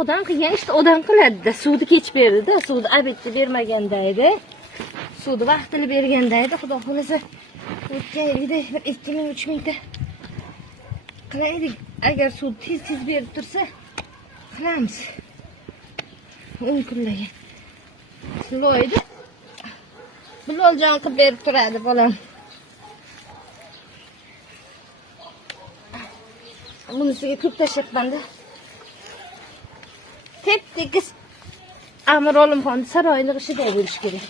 odam qilgan işte odam qiladi-da. Suvni kech berdi-da. Suvni albatta bermaganda edi. Suvni vaqtida berganda edi. Xudo xolasa o'tgan yilda 2000-3000 ta qilaylik. Agar suv tez berib tursa, qilamiz. 10 kunlarga. Loyda Biloljon qilib berib turadi bolam. Bunisiga ko'p tashyapman-da. Tep-tekis Amir Olimxon saroyini ishida bo'lish kerak.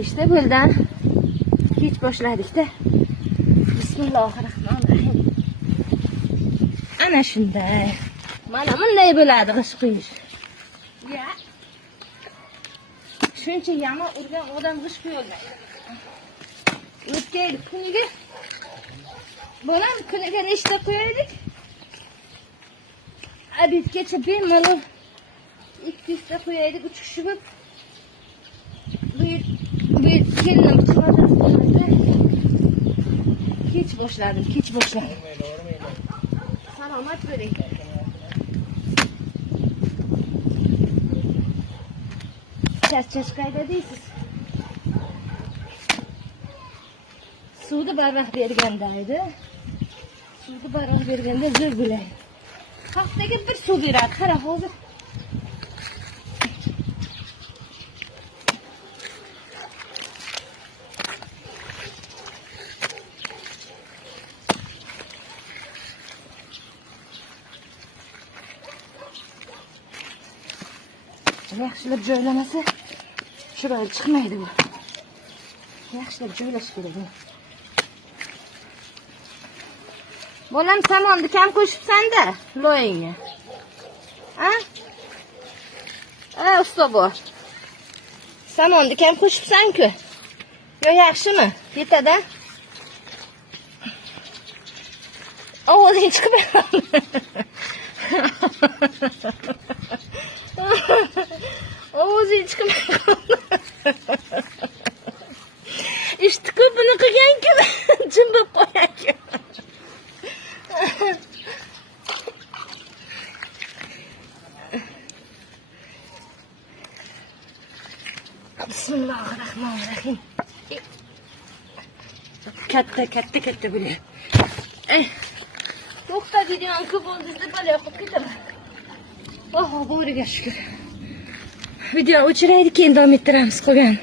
İşte buradan hiç boshladik-da. Bismillahirrahmanirrahim. Ana shunday. Mana bunday bo'ladi qish quyish. Ya. Shuncha yama urgan odam qish qo'yolmaydi. O'tgan kuniga bolam kuniga nechta qo'yaylik? Abidgacha bemalol 200 ta qo'yaylik, 3 kishi bo'lib. Bu kelinim kech boshladim. Salomat bo'ling. Charchash qayda deysiz? Suvni barvaqt berganda edi. Suvni barvaqt berganda zo'r bo'ladi. Haftaga bir suv beradi. Qara hozir. Yaxshilab joylamasa chiroyli chiqmaydi bu. Yaxshilab joylash kerak. Bolam samonni kam qo'shibsan-da loyingga. Ha? Usta bor. Samonni kam qo'shibsan-ku. Yo yaxshimi? Yetadi. Ovozing chiqib Ovozing chiqib İşte ko'pini qilgan-ku, jim bo'lib qo'ygan-ku. Bismillahirrahmanirrahim. Katta bo'ling. To'xta videoni ko'p bo'ldi deb balay qilib ketaman. Boriga shukr. Video o'chiraylik, keyin davom ettiramiz qolgan.